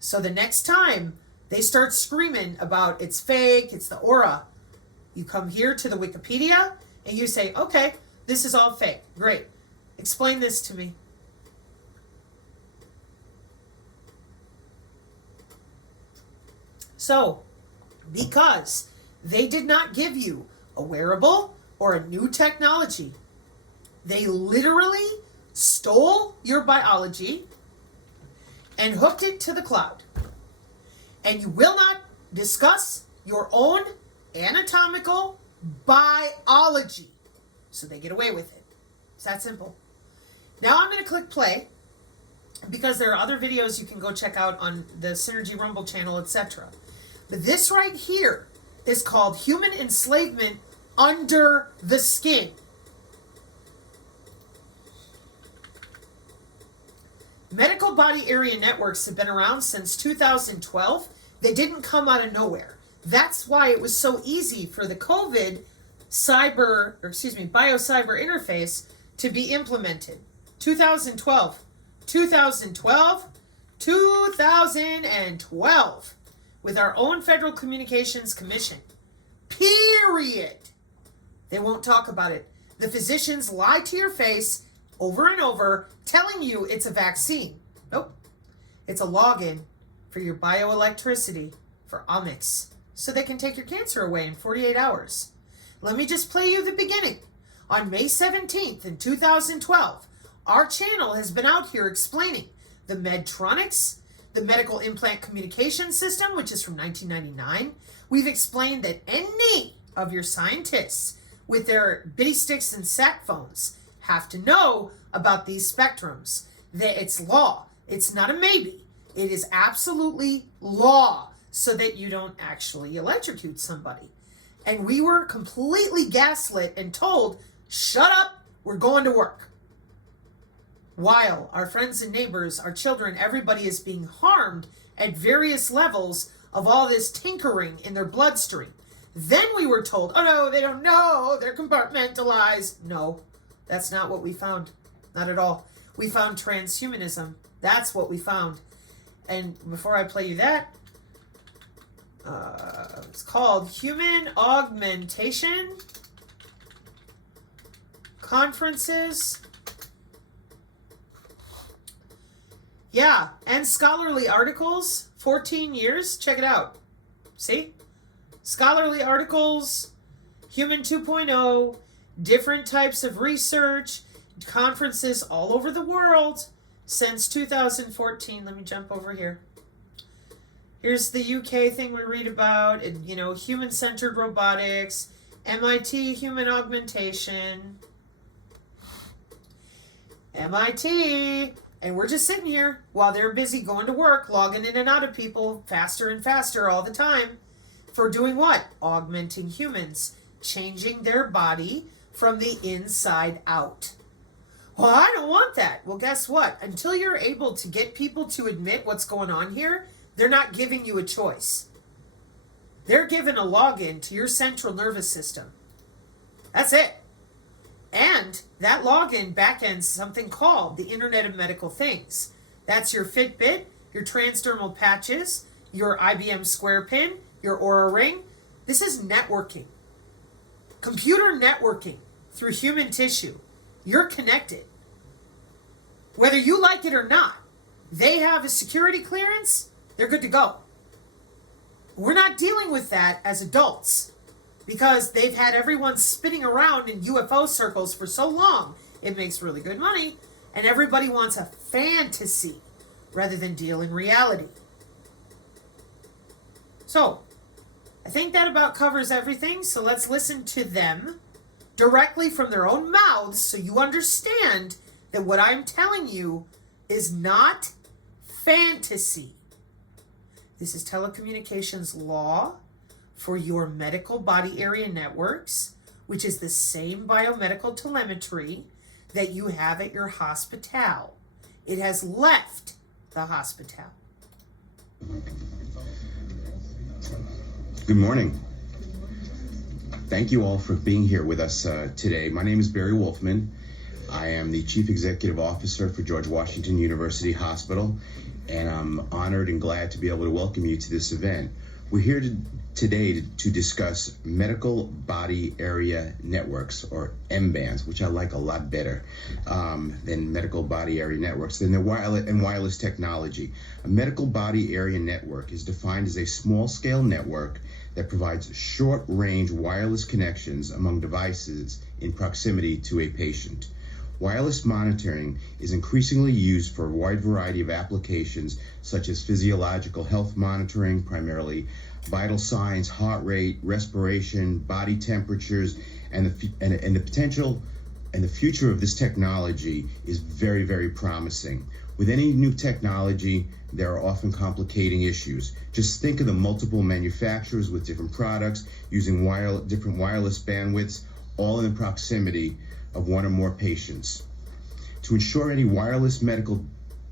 So the next time they start screaming about it's fake, it's the aura, you come here to the Wikipedia and you say, okay, this is all fake. Great. Explain this to me. So, because they did not give you a wearable or a new technology, they literally stole your biology and hooked it to the cloud. And you will not discuss your own anatomical biology. So they get away with it. It's that simple. Now I'm going to click play because there are other videos you can go check out on the Synergy Rumble channel, etc. But this right here is called Human Enslavement Under the Skin. Medical body area networks have been around since 2012. They didn't come out of nowhere. That's why it was so easy for the COVID bio-cyber interface to be implemented. 2012, 2012, with our own Federal Communications Commission. Period. They won't talk about it. The physicians lie to your face over and over, telling you it's a vaccine. Nope. It's a login for your bioelectricity for omics, so they can take your cancer away in 48 hours. Let me just play you the beginning. On May 17th in 2012, our channel has been out here explaining the Medtronics, the Medical Implant Communication System, which is from 1999. We've explained that any of your scientists with their bitty sticks and sat phones have to know about these spectrums. That it's law. It's not a maybe. It is absolutely law, so that you don't actually electrocute somebody. And we were completely gaslit and told, shut up, we're going to work. While our friends and neighbors, our children, everybody is being harmed at various levels of all this tinkering in their bloodstream. Then we were told, oh no, they don't know, they're compartmentalized. No, that's not what we found. Not at all. We found transhumanism. That's what we found. And before I play you that, it's called Human Augmentation Conferences. Yeah, and scholarly articles, 14 years. Check it out. See? Scholarly articles, Human 2.0, different types of research, conferences all over the world since 2014. Let me jump over here. Here's the UK thing we read about, human-centered robotics, MIT human augmentation, MIT, and we're just sitting here while they're busy going to work, logging in and out of people faster and faster all the time. For doing what? Augmenting humans, changing their body from the inside out. Well, I don't want that. Well, guess what? Until you're able to get people to admit what's going on here, they're not giving you a choice. They're given a login to your central nervous system. That's it. And that login backends something called the Internet of Medical Things. That's your Fitbit, your transdermal patches, your IBM Square Pin, your Aura Ring. This is networking. Computer networking through human tissue. You're connected. Whether you like it or not, they have a security clearance, they're good to go. We're not dealing with that as adults because they've had everyone spinning around in UFO circles for so long. It makes really good money, and everybody wants a fantasy rather than deal in reality. So, I think that about covers everything, so let's listen to them directly from their own mouths so you understand that what I'm telling you is not fantasy. This is telecommunications law for your medical body area networks, which is the same biomedical telemetry that you have at your hospital. It has left the hospital. Good morning. Thank you all for being here with us today. My name is Barry Wolfman. I am the Chief Executive Officer for George Washington University Hospital, and I'm honored and glad to be able to welcome you to this event. We're here today to discuss medical body area networks, or M-bands, which I like a lot better than medical body area networks, than the wireless technology. A medical body area network is defined as a small-scale network that provides short-range wireless connections among devices in proximity to a patient. Wireless monitoring is increasingly used for a wide variety of applications, such as physiological health monitoring, primarily vital signs, heart rate, respiration, body temperatures, and the potential and the future of this technology is very, very promising. With any new technology, there are often complicating issues. Just think of the multiple manufacturers with different products using different wireless bandwidths, all in the proximity of one or more patients. To ensure any wireless medical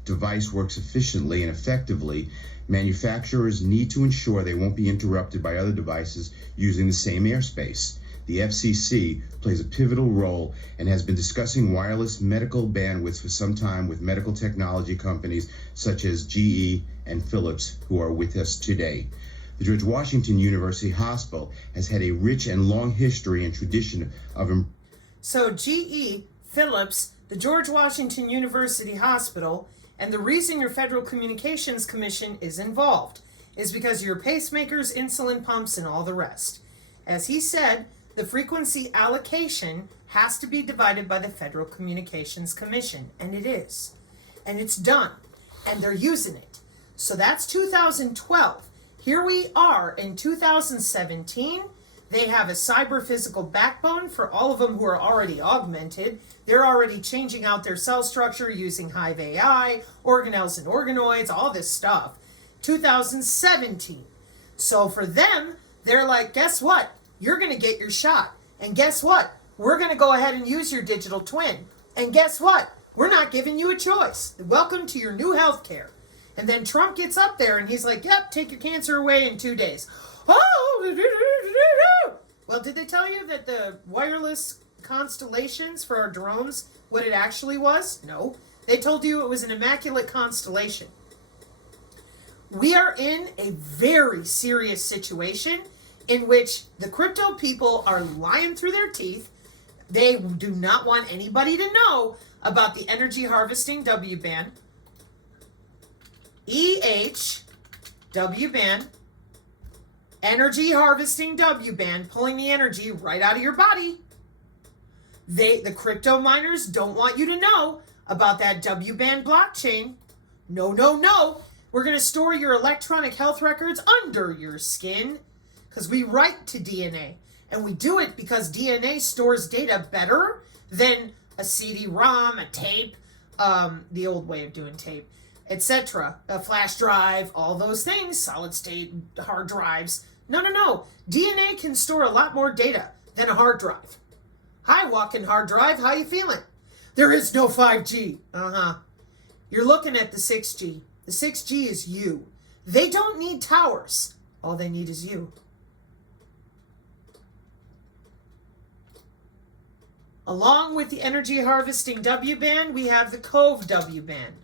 device works efficiently and effectively, manufacturers need to ensure they won't be interrupted by other devices using the same airspace. The FCC plays a pivotal role and has been discussing wireless medical bandwidths for some time with medical technology companies such as GE and Philips, who are with us today. The George Washington University Hospital has had a rich and long history and tradition of... So GE, Philips, the George Washington University Hospital, and the reason your Federal Communications Commission is involved is because of your pacemakers, insulin pumps, and all the rest. As he said, the frequency allocation has to be divided by the Federal Communications Commission, and it is. And it's done, and they're using it. So that's 2012. Here we are in 2017. They have a cyber-physical backbone for all of them who are already augmented. They're already changing out their cell structure using Hive AI, organelles and organoids, all this stuff. 2017. So for them, they're like, guess what? You're going to get your shot. And guess what? We're going to go ahead and use your digital twin. And guess what? We're not giving you a choice. Welcome to your new health care. And then Trump gets up there and he's like, yep, take your cancer away in 2 days. Oh, well, did they tell you that the wireless constellations for our drones, what it actually was? No. They told you it was an immaculate constellation. We are in a very serious situation in which the crypto people are lying through their teeth. They do not want anybody to know about the energy harvesting W-band, W-band, energy harvesting W-band, pulling the energy right out of your body. The crypto miners don't want you to know about that W-band blockchain. No, no, no. We're going to store your electronic health records under your skin because we write to DNA. And we do it because DNA stores data better than a CD-ROM, a tape, the old way of doing tape, etc. A flash drive, all those things, solid state hard drives. No, no, no. DNA can store a lot more data than a hard drive. Hi, walking hard drive. How you feeling? There is no 5G. You're looking at the 6G. The 6G is you. They don't need towers. All they need is you. Along with the energy harvesting W-band, we have the COVE W-band,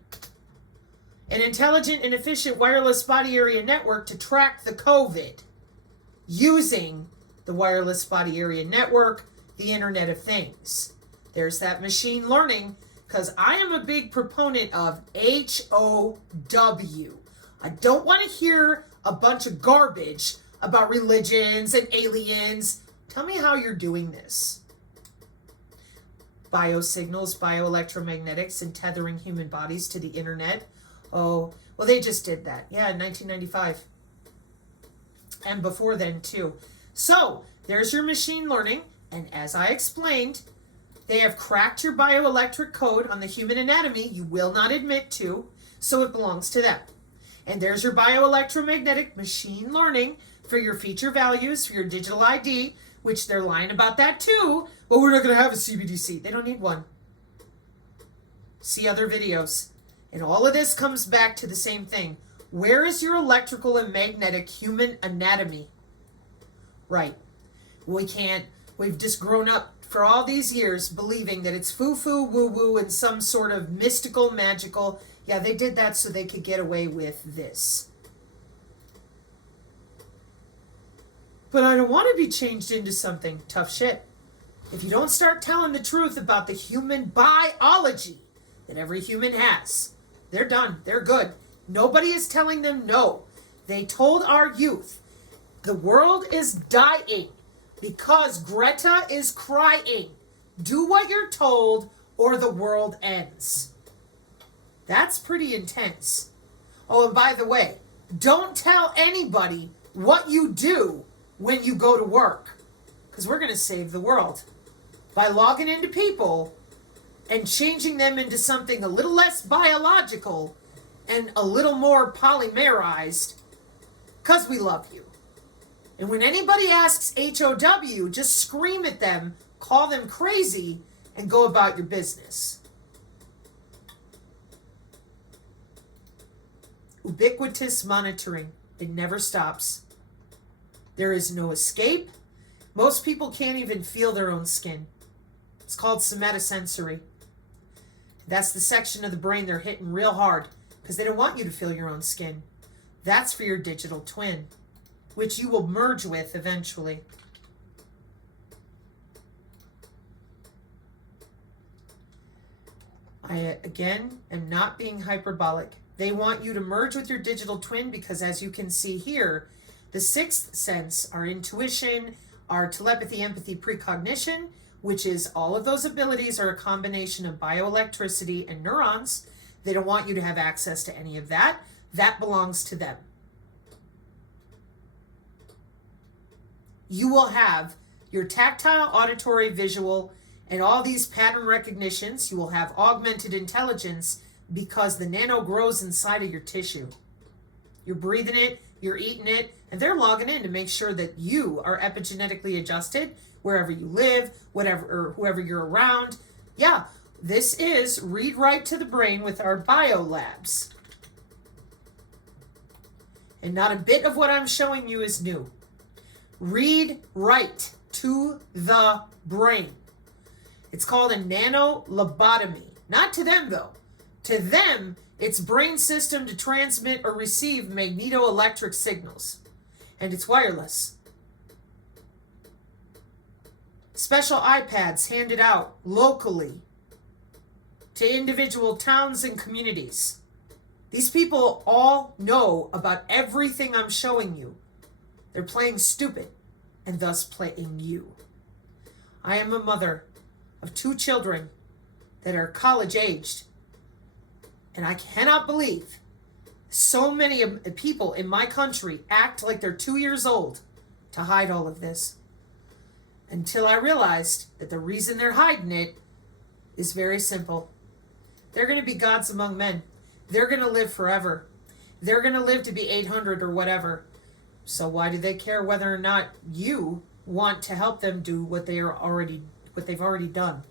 an intelligent and efficient wireless body area network to track the COVID using the wireless body area network, the Internet of Things. There's that machine learning, because I am a big proponent of HOW. I don't want to hear a bunch of garbage about religions and aliens. Tell me how you're doing this. Biosignals, bioelectromagnetics, and tethering human bodies to the internet. Oh, well, they just did that. Yeah, in 1995. And before then, too. So, there's your machine learning. And as I explained, they have cracked your bioelectric code on the human anatomy you will not admit to, so it belongs to them. And there's your bioelectromagnetic machine learning for your feature values, for your digital ID, which they're lying about that too. Well, we're not going to have a CBDC. They don't need one. See other videos. And all of this comes back to the same thing. Where is your electrical and magnetic human anatomy? Right. We've just grown up for all these years believing that it's foo-foo, woo-woo, and some sort of mystical, magical Yeah, they did that so they could get away with this. But I don't want to be changed into something. Tough shit. If you don't start telling the truth about the human biology that every human has, they're done. They're good. Nobody is telling them no. They told our youth, the world is dying because Greta is crying. Do what you're told or the world ends. That's pretty intense. Oh, and by the way, don't tell anybody what you do when you go to work, because we're going to save the world by logging into people and changing them into something a little less biological and a little more polymerized, because we love you. And when anybody asks HOW, just scream at them, call them crazy, and go about your business. Ubiquitous monitoring. It never stops. There is no escape. Most people can't even feel their own skin. It's called somatosensory. That's the section of the brain they're hitting real hard because they don't want you to feel your own skin. That's for your digital twin, which you will merge with eventually. I, again, am not being hyperbolic. They want you to merge with your digital twin because, as you can see here, the sixth sense, our intuition, our telepathy, empathy, precognition, which is all of those abilities are a combination of bioelectricity and neurons. They don't want you to have access to any of that. That belongs to them. You will have your tactile, auditory, visual, and all these pattern recognitions. You will have augmented intelligence because the nano grows inside of your tissue. You're breathing it, you're eating it, and they're logging in to make sure that you are epigenetically adjusted wherever you live, whatever or whoever you're around. Yeah, this is read right to the brain with our biolabs. And not a bit of what I'm showing you is new. Read right to the brain. It's called a nanolobotomy. Not to them, though. To them, it's brain system to transmit or receive magnetoelectric signals. And it's wireless. Special iPads handed out locally to individual towns and communities. These people all know about everything I'm showing you. They're playing stupid and thus playing you. I am a mother of 2 children that are college aged. And I cannot believe so many people in my country act like they're 2 years old to hide all of this. Until I realized that the reason they're hiding it is very simple. They're going to be gods among men. They're going to live forever. They're going to live to be 800 or whatever. So why do they care whether or not you want to help them do what they've already done?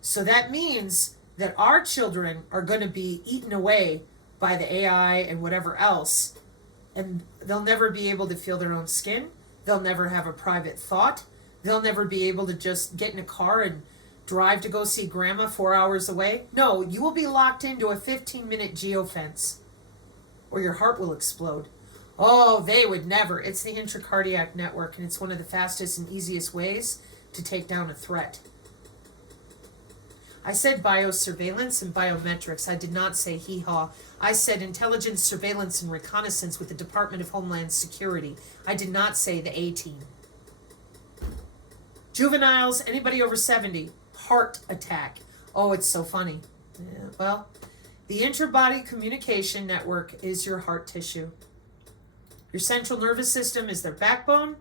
So that means that our children are going to be eaten away by the AI and whatever else, and they'll never be able to feel their own skin. They'll never have a private thought. They'll never be able to just get in a car and drive to go see grandma 4 hours away. No, you will be locked into a 15-minute geofence, or your heart will explode. Oh, they would never. It's the intracardiac network, and it's one of the fastest and easiest ways to take down a threat. I said biosurveillance and biometrics. I did not say hee-haw. I said intelligence, surveillance, and reconnaissance with the Department of Homeland Security. I did not say the A-team. Juveniles, anybody over 70, heart attack. Oh, it's so funny. Yeah, well, the intra-body communication network is your heart tissue. Your central nervous system is their backbone.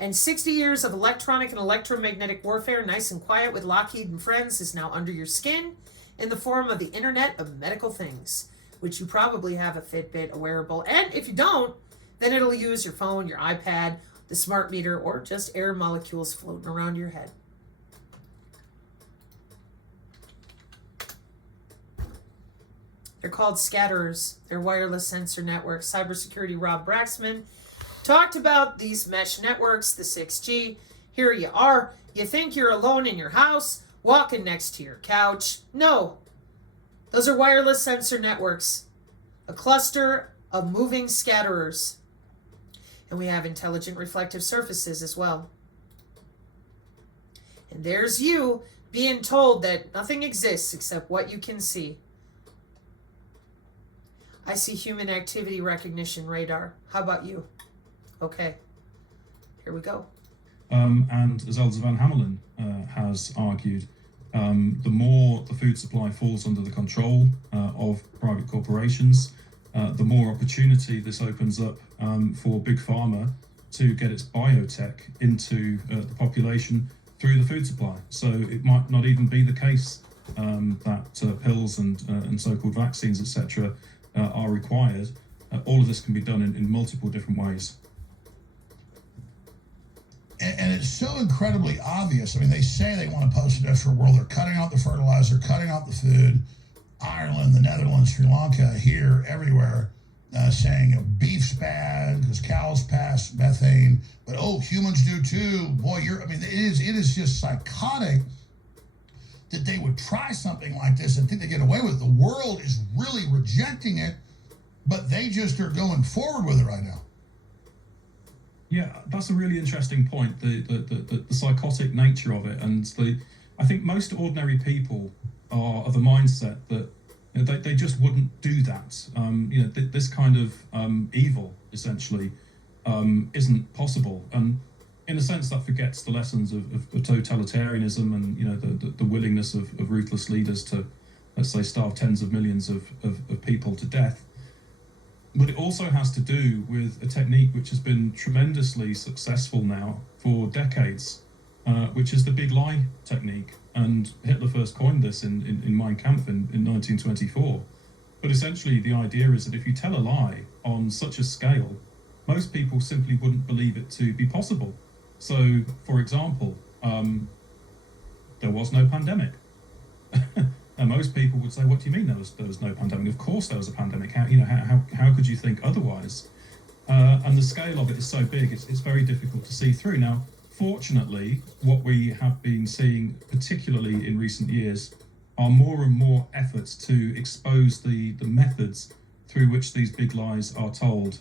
And 60 years of electronic and electromagnetic warfare, nice and quiet with Lockheed and friends, is now under your skin in the form of the Internet of Medical Things, which you probably have a Fitbit, a wearable. And if you don't, then it'll use your phone, your iPad, the smart meter, or just air molecules floating around your head. They're called scatterers. They're wireless sensor networks. Cybersecurity Rob Braxman talked about these mesh networks, the 6G. Here you are. You think you're alone in your house, walking next to your couch. No. Those are wireless sensor networks, a cluster of moving scatterers. And we have intelligent reflective surfaces as well. And there's you being told that nothing exists except what you can see. I see human activity recognition radar. How about you? Okay, here we go. And as Elder Van Hamelin has argued, the more the food supply falls under the control of private corporations, the more opportunity this opens up for Big Pharma to get its biotech into the population through the food supply. So it might not even be the case that pills and so-called vaccines, etc., are required. All of this can be done in multiple different ways. And it's so incredibly obvious. I mean, they say they want a post-industrial world. They're cutting out the fertilizer, cutting out the food. Ireland, the Netherlands, Sri Lanka, here, everywhere, saying beef's bad because cows pass methane, but humans do too. Boy, it is just psychotic that they would try something like this and think they get away with it. The world is really rejecting it, but they just are going forward with it right now. Yeah, that's a really interesting point, the psychotic nature of it. And I think most ordinary people are of a mindset that they just wouldn't do that. This kind of evil, essentially, isn't possible. And in a sense, that forgets the lessons of totalitarianism and, the willingness of ruthless leaders to, let's say, starve tens of millions of people to death. But it also has to do with a technique which has been tremendously successful now for decades, which is the big lie technique. And Hitler first coined this in Mein Kampf in 1924. But essentially, the idea is that if you tell a lie on such a scale, most people simply wouldn't believe it to be possible. So, for example, there was no pandemic. And most people would say, "What do you mean there was no pandemic? Of course there was a pandemic. How could you think otherwise?" And the scale of it is so big, it's very difficult to see through. Now, fortunately, what we have been seeing, particularly in recent years, are more and more efforts to expose the methods through which these big lies are told.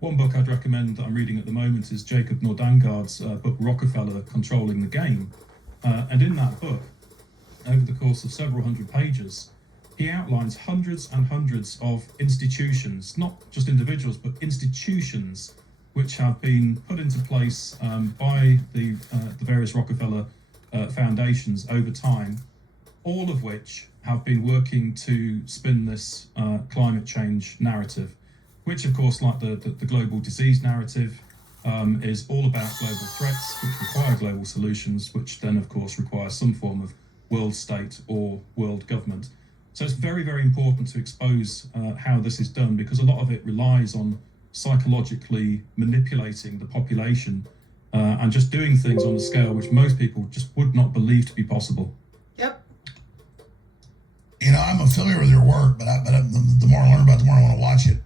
One book I'd recommend that I'm reading at the moment is Jacob Nordangard's book, Rockefeller, Controlling the Game. And in that book, over the course of several hundred pages, he outlines hundreds and hundreds of institutions, not just individuals, but institutions which have been put into place by the various Rockefeller foundations over time, all of which have been working to spin this climate change narrative, which, of course, like the global disease narrative, is all about global threats, which require global solutions, which then, of course, require some form of world state or world government. So it's very, very important to expose how this is done, because a lot of it relies on psychologically manipulating the population and just doing things on a scale which most people just would not believe to be possible. Yep. I'm familiar with your work, but the more I learn about it, the more I want to watch it.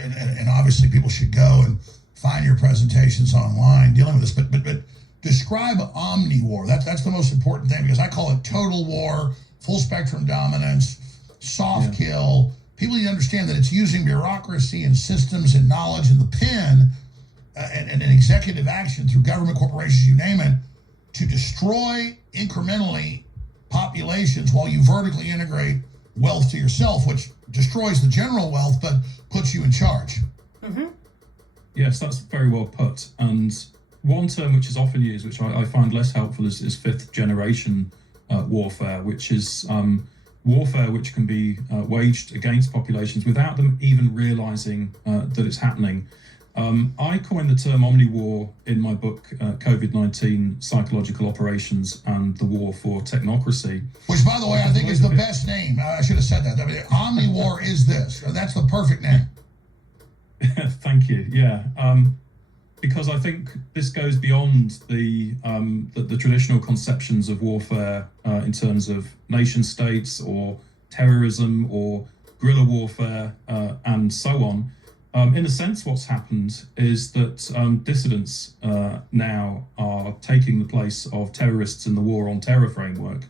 And obviously people should go and find your presentations online dealing with this. But describe omni-war. That's the most important thing, because I call it total war, full spectrum dominance, soft kill. People need to understand that it's using bureaucracy and systems and knowledge and the pen and executive action through government, corporations, you name it, to destroy incrementally populations while you vertically integrate wealth to yourself, which destroys the general wealth but puts you in charge. Mm-hmm. Yes, that's very well put. And one term which is often used, which I find less helpful, is fifth generation warfare, which is warfare which can be waged against populations without them even realizing that it's happening. I coined the term omni-war in my book, COVID-19 Psychological Operations and the War for Technocracy. Which, by the way, I think is the best name. I should have said that. I mean, omni-war is this. That's the perfect name. Thank you. Yeah. Because I think this goes beyond the traditional conceptions of warfare in terms of nation states or terrorism or guerrilla warfare and so on. In a sense, what's happened is that dissidents now are taking the place of terrorists in the War on Terror framework.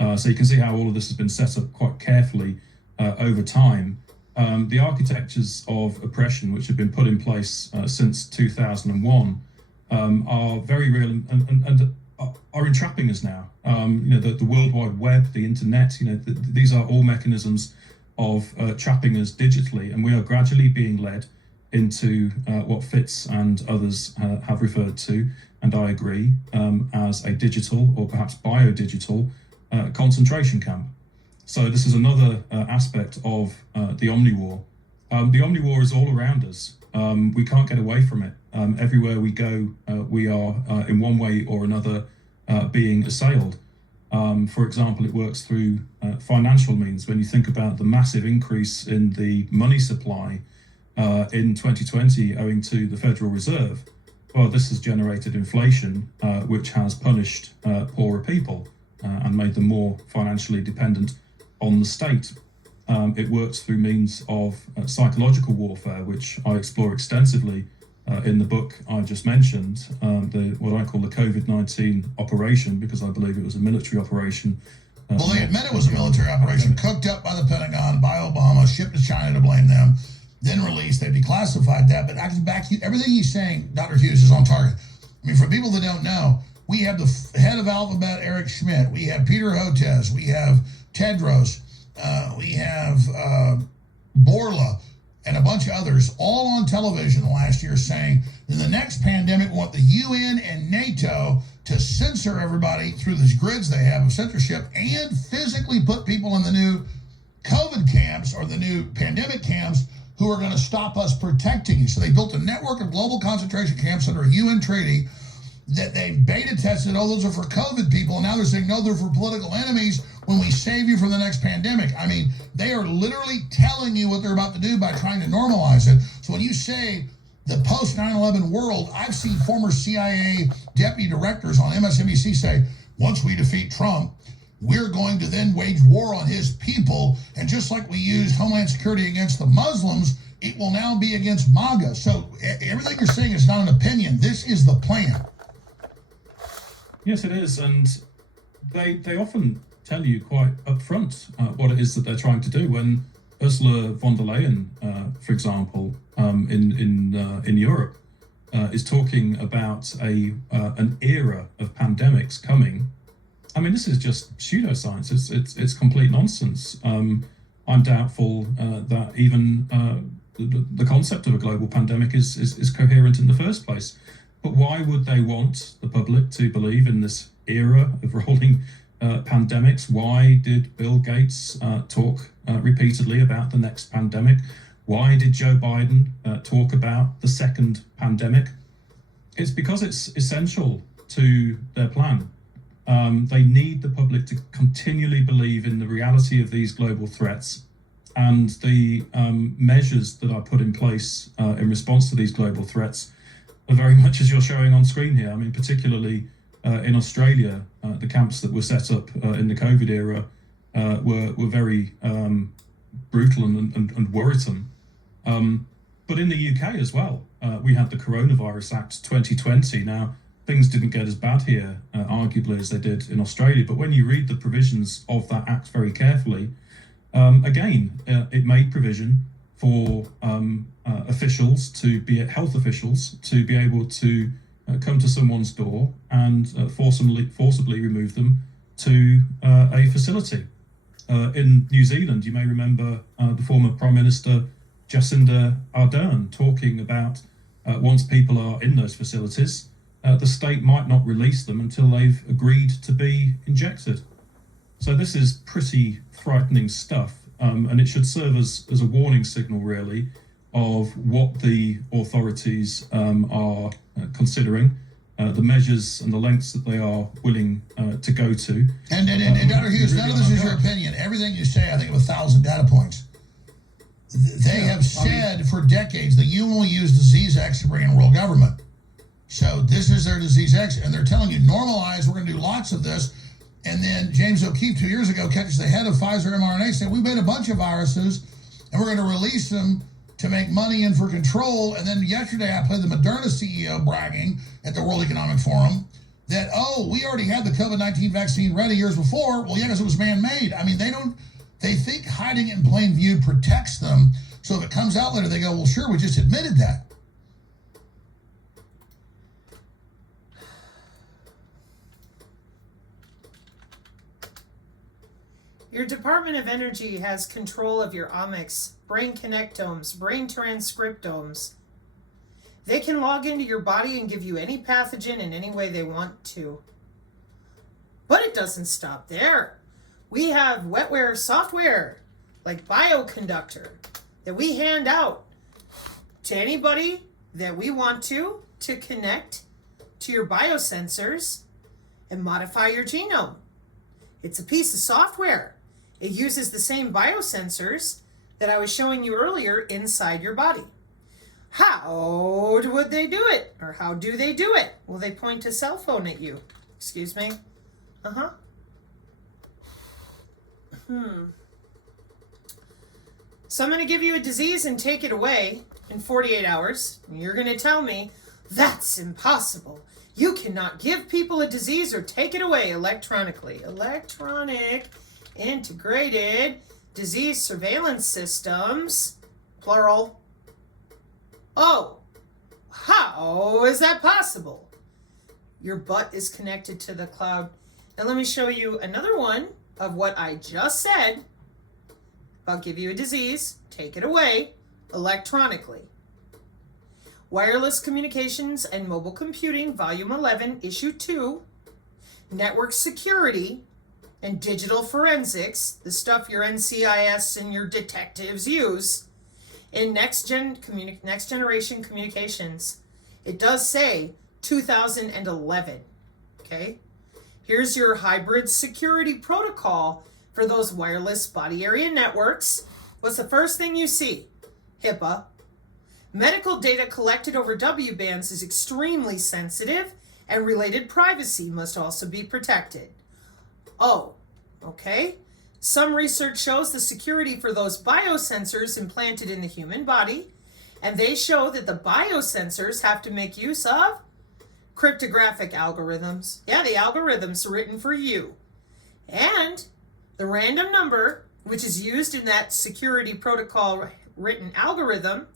So you can see how all of this has been set up quite carefully over time. The architectures of oppression, which have been put in place since 2001, are very real and are entrapping us now. The World Wide Web, the internet, these are all mechanisms of trapping us digitally, and we are gradually being led into what Fitz and others have referred to, and I agree, as a digital or perhaps bio-digital concentration camp. So this is another aspect of the omni-war. The omni-war is all around us. We can't get away from it. Everywhere we go, we are in one way or another being assailed. For example, it works through financial means. When you think about the massive increase in the money supply in 2020 owing to the Federal Reserve, well, this has generated inflation, which has punished poorer people and made them more financially dependent on the state. It works through means of psychological warfare, which I explore extensively in the book I just mentioned, what I call the COVID-19 operation, because I believe it was a military operation. Well, they admit it was a military operation, cooked up by the Pentagon, by Obama, shipped to China to blame them, then released. They declassified that, but actually everything he's saying, Dr. Hughes, is on target. I mean, for people that don't know, we have the head of Alphabet, Eric Schmidt. We have Peter Hotez. We have Tedros. We have Borla and a bunch of others all on television last year saying in the next pandemic, we want the UN and NATO to censor everybody through these grids they have of censorship and physically put people in the new COVID camps or the new pandemic camps who are going to stop us protecting you. So they built a network of global concentration camps under a UN treaty that they beta tested. Oh, those are for COVID people. And now they're saying, no, they're for political enemies when we save you from the next pandemic. I mean, they are literally telling you what they're about to do by trying to normalize it. So when you say the post 9/11 world, I've seen former CIA deputy directors on MSNBC say, once we defeat Trump, we're going to then wage war on his people. And just like we used Homeland Security against the Muslims, it will now be against MAGA. So everything you're saying is not an opinion. This is the plan. Yes, it is. And they often tell you quite upfront what it is that they're trying to do. When Ursula von der Leyen, for example, in Europe, is talking about an era of pandemics coming, I mean, this is just pseudoscience. It's complete nonsense. I'm doubtful that even the concept of a global pandemic is coherent in the first place. But why would they want the public to believe in this era of rolling pandemics? Why did Bill Gates talk repeatedly about the next pandemic? Why did Joe Biden talk about the second pandemic? It's because it's essential to their plan. They need the public to continually believe in the reality of these global threats, and the measures that are put in place in response to these global threats are very much as you're showing on screen here. I mean, particularly in Australia, the camps that were set up in the COVID era were very brutal and worrisome. But in the UK as well, we had the Coronavirus Act 2020. Now, things didn't get as bad here, arguably, as they did in Australia. But when you read the provisions of that act very carefully, again, it made provision for officials health officials to be able to come to someone's door and forcibly remove them to a facility. In New Zealand, you may remember the former Prime Minister Jacinda Ardern talking about once people are in those facilities, the state might not release them until they've agreed to be injected. So this is pretty frightening stuff, and it should serve as a warning signal, really, of what the authorities are considering, the measures and the lengths that they are willing to go to. And Dr. Hughes, none of this is your opinion. Everything you say, I think of 1,000 data points. They have said for decades that you will use disease X to bring in world government. So this is their disease X, and they're telling you normalize, we're going to do lots of this. And then James O'Keefe 2 years ago catches the head of Pfizer mRNA saying, we made a bunch of viruses and we're going to release them to make money and for control. And then yesterday I played the Moderna CEO bragging at the World Economic Forum that, oh, we already had the COVID-19 vaccine ready years before. Well, yeah, because it was man-made. I mean, they think hiding it in plain view protects them. So if it comes out later, they go, well, sure, we just admitted that. Your Department of Energy has control of your omics, brain connectomes, brain transcriptomes. They can log into your body and give you any pathogen in any way they want to. But it doesn't stop there. We have wetware software, like Bioconductor, that we hand out to anybody that we want to connect to your biosensors and modify your genome. It's a piece of software. It uses the same biosensors that I was showing you earlier inside your body. How would they do it? Or how do they do it? Well, they point a cell phone at you. Excuse me? So I'm going to give you a disease and take it away in 48 hours. And you're going to tell me, that's impossible. You cannot give people a disease or take it away electronically. Electronic integrated disease surveillance systems, plural. Oh, how is that possible? Your butt is connected to the cloud. And let me show you another one of what I just said. I'll give you a disease, take it away electronically. Wireless Communications and Mobile Computing, Volume 11, Issue 2, Network Security and Digital Forensics, the stuff your NCIS and your detectives use, in Next Generation Communications. It does say 2011, okay? Here's your hybrid security protocol for those wireless body area networks. What's the first thing you see? HIPAA. Medical data collected over W bands is extremely sensitive, and related privacy must also be protected. Oh, okay. Some research shows the security for those biosensors implanted in the human body, and they show that the biosensors have to make use of cryptographic algorithms. Yeah, the algorithms written for you. And the random number, which is used in that security protocol written algorithm,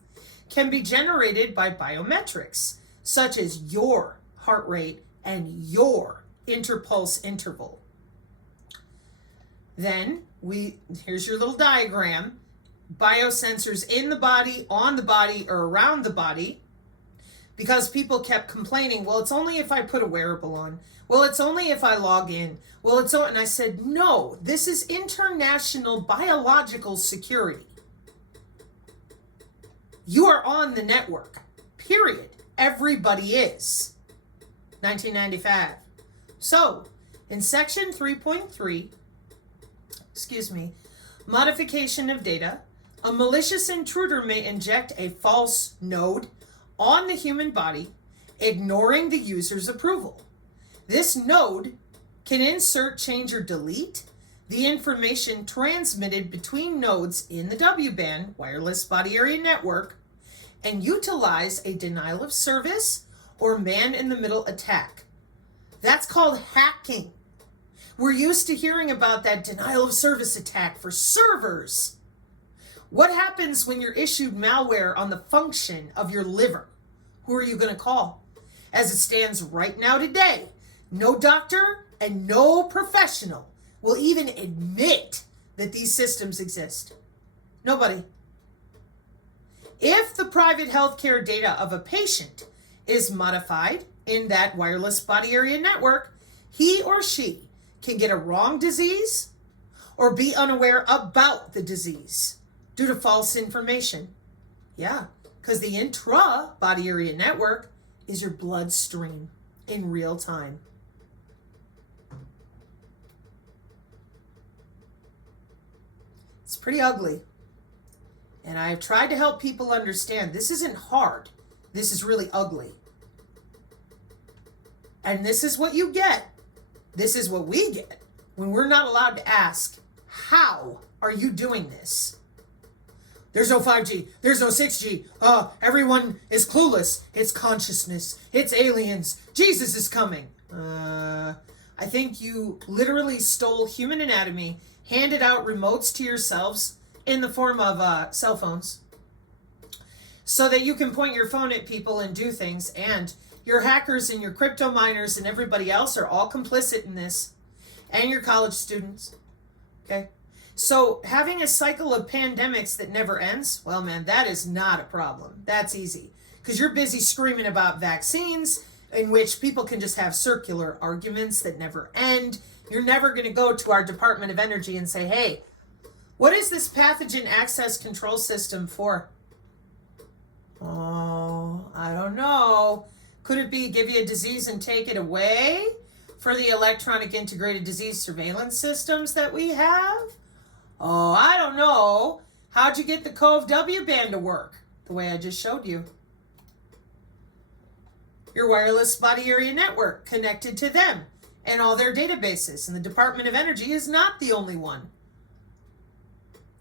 can be generated by biometrics, such as your heart rate and your interpulse interval. Then, here's your little diagram. Biosensors in the body, on the body, or around the body. Because people kept complaining, well, it's only if I put a wearable on. Well, it's only if I log in. Well, and I said, no, this is international biological security. You are on the network, period. Everybody is. 1995. So, in section 3.3, modification of data, a malicious intruder may inject a false node on the human body, ignoring the user's approval. This node can insert, change, or delete the information transmitted between nodes in the W-band wireless body area network and utilize a denial of service or man-in-the-middle attack. That's called hacking. We're used to hearing about that denial of service attack for servers. What happens when you're issued malware on the function of your liver? Who are you going to call? As it stands right now today, no doctor and no professional will even admit that these systems exist. Nobody. If the private healthcare data of a patient is modified in that wireless body area network, he or she can get a wrong disease or be unaware about the disease due to false information. Yeah, because the intra-body area network is your bloodstream in real time. It's pretty ugly. And I've tried to help people understand this isn't hard. This is really ugly. And this is what you get. This is what we get when we're not allowed to ask, how are you doing this? There's no 5G. There's no 6G. Everyone is clueless. It's consciousness. It's aliens. Jesus is coming. I think you literally stole human anatomy, handed out remotes to yourselves in the form of cell phones, so that you can point your phone at people and do things, and your hackers and your crypto miners and everybody else are all complicit in this, and your college students. Okay? So having a cycle of pandemics that never ends, well, man, that is not a problem. That's easy. Because you're busy screaming about vaccines, in which people can just have circular arguments that never end. You're never going to go to our Department of Energy and say, hey, what is this pathogen access control system for? Oh, I don't know. Could it be give you a disease and take it away for the electronic integrated disease surveillance systems that we have? Oh, I don't know. How'd you get the Cove W band to work? The way I just showed you. Your wireless body area network connected to them and all their databases. And the Department of Energy is not the only one.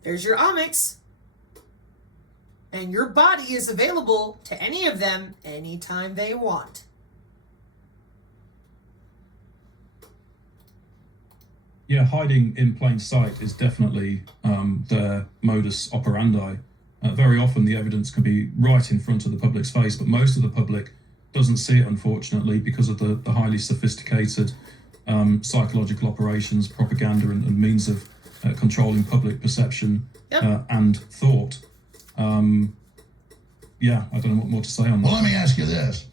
There's your omics. And your body is available to any of them anytime they want. Yeah, hiding in plain sight is definitely their modus operandi. Very often the evidence can be right in front of the public's face, but most of the public doesn't see it, unfortunately, because of the highly sophisticated psychological operations, propaganda, and means of controlling public perception and thought. Yeah, I don't know what more to say on that. Well, let me ask you this.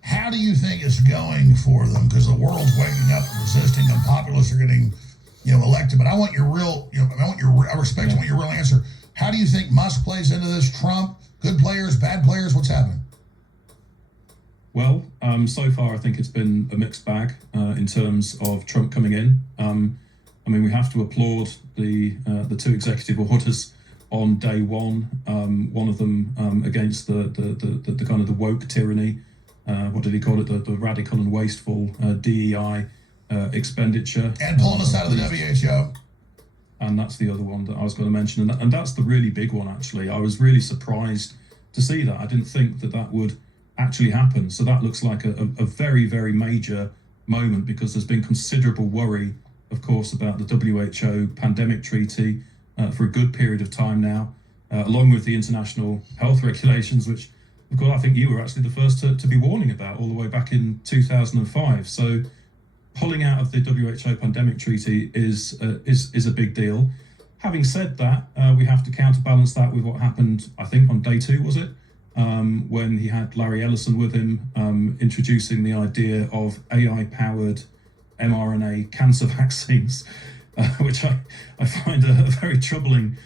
How do you think it's going for them? Because the world's waking up and resisting them. Populists are getting, elected. But I want your real, I respect your real answer. How do you think Musk plays into this? Trump, good players, bad players? What's happening? Well, so far I think it's been a mixed bag in terms of Trump coming in. I mean, we have to applaud the two executive orders on day one. One of them against the kind of the woke tyranny. What did he call it? The radical and wasteful DEI expenditure. And pulling us out of the WHO. And that's the other one that I was going to mention. And that's the really big one, actually. I was really surprised to see that. I didn't think that would actually happen. So that looks like a very, very major moment, because there's been considerable worry, of course, about the WHO pandemic treaty for a good period of time now, along with the international health regulations, which, of course, I think you were actually the first to be warning about all the way back in 2005. So pulling out of the WHO pandemic treaty is a big deal. Having said that, we have to counterbalance that with what happened, I think, on day two, was it? When he had Larry Ellison with him, introducing the idea of AI-powered mRNA cancer vaccines, which I find a very troubling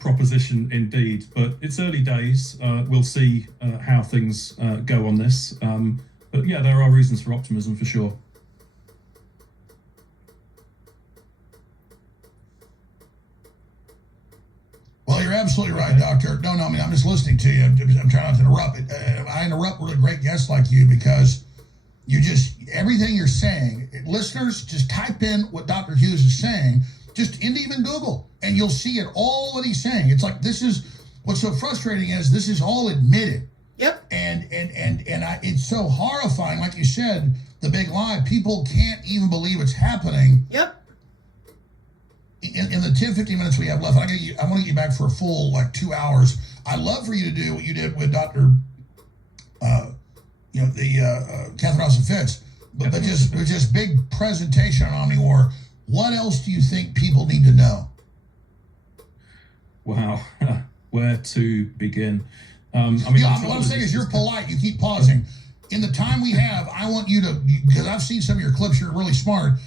proposition indeed. But it's early days. We'll see how things go on this. But yeah, there are reasons for optimism for sure. Well, you're absolutely right, Doctor. No, I mean, I'm just listening to you. I'm trying not to interrupt. I interrupt really great guests like you because everything you're saying, listeners, just type in what Dr. Hughes is saying, just into even Google, and you'll see it all what he's saying. It's like, this is, what's so frustrating is this is all admitted. Yep. And it's so horrifying. Like you said, the big lie, people can't even believe it's happening. Yep. In the 10, 15 minutes we have left, I want to get you back for a full 2 hours. I'd love for you to do what you did with Dr. Catherine Austin-Fitz, but just big presentation on OmniWar. What else do you think people need to know? Wow, where to begin? I mean, what I'm saying is you're polite. You keep pausing. In the time we have, I want you to, because I've seen some of your clips. You're really smart.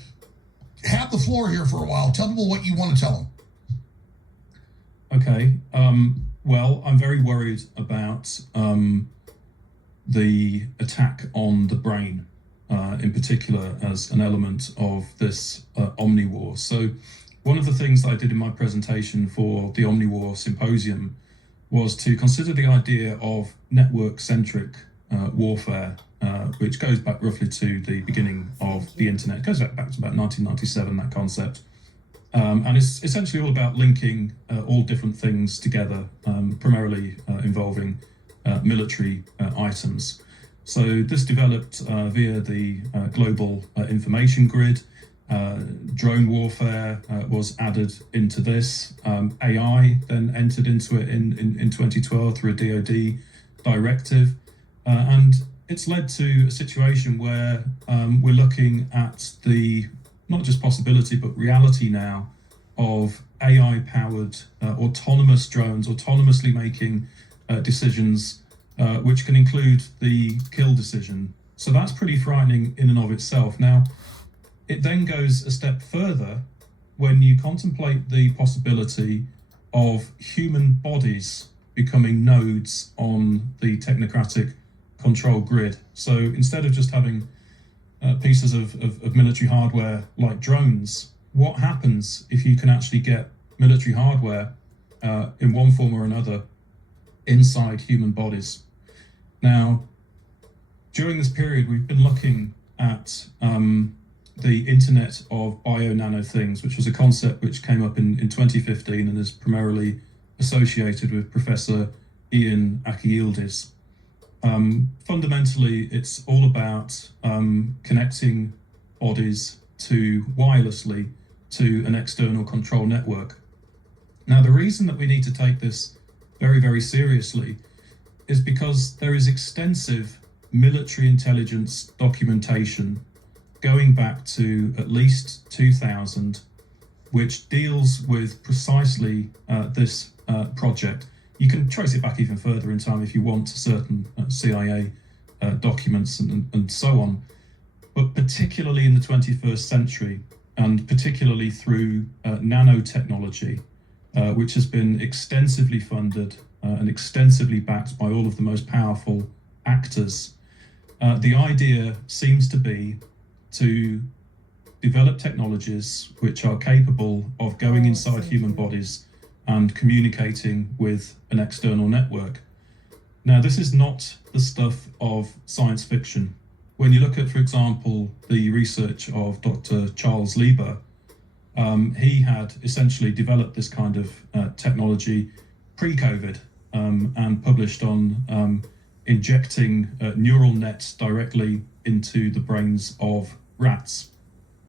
Have the floor here for a while. Tell people what you want to tell them. Okay. Well, I'm very worried about the attack on the brain, in particular, as an element of this OmniWar. So one of the things that I did in my presentation for the OmniWar Symposium was to consider the idea of network-centric warfare, which goes back roughly to the beginning of the internet. It goes back to about 1997, that concept. And it's essentially all about linking all different things together, primarily involving military items. So this developed via the global information grid. Drone warfare was added into this. AI then entered into it in 2012 through a DoD directive. And it's led to a situation where we're looking at the not just possibility but reality now of AI-powered autonomous drones autonomously making decisions, which can include the kill decision. So that's pretty frightening in and of itself. Now, it then goes a step further when you contemplate the possibility of human bodies becoming nodes on the technocratic control grid. So instead of just having pieces of military hardware like drones, what happens if you can actually get military hardware in one form or another inside human bodies? Now, during this period, we've been looking at the Internet of Bio-Nano Things, which was a concept which came up in 2015 and is primarily associated with Professor Ian Akiildes. Fundamentally, it's all about connecting bodies wirelessly to an external control network. Now, the reason that we need to take this very, very seriously is because there is extensive military intelligence documentation going back to at least 2000, which deals with precisely this project. You can trace it back even further in time if you want to certain CIA documents and so on. But particularly in the 21st century, and particularly through nanotechnology, which has been extensively funded and extensively backed by all of the most powerful actors, the idea seems to be to develop technologies which are capable of going inside human bodies and communicating with an external network. Now, this is not the stuff of science fiction. When you look at, for example, the research of Dr. Charles Lieber, he had essentially developed this kind of technology pre-COVID and published on injecting neural nets directly into the brains of rats.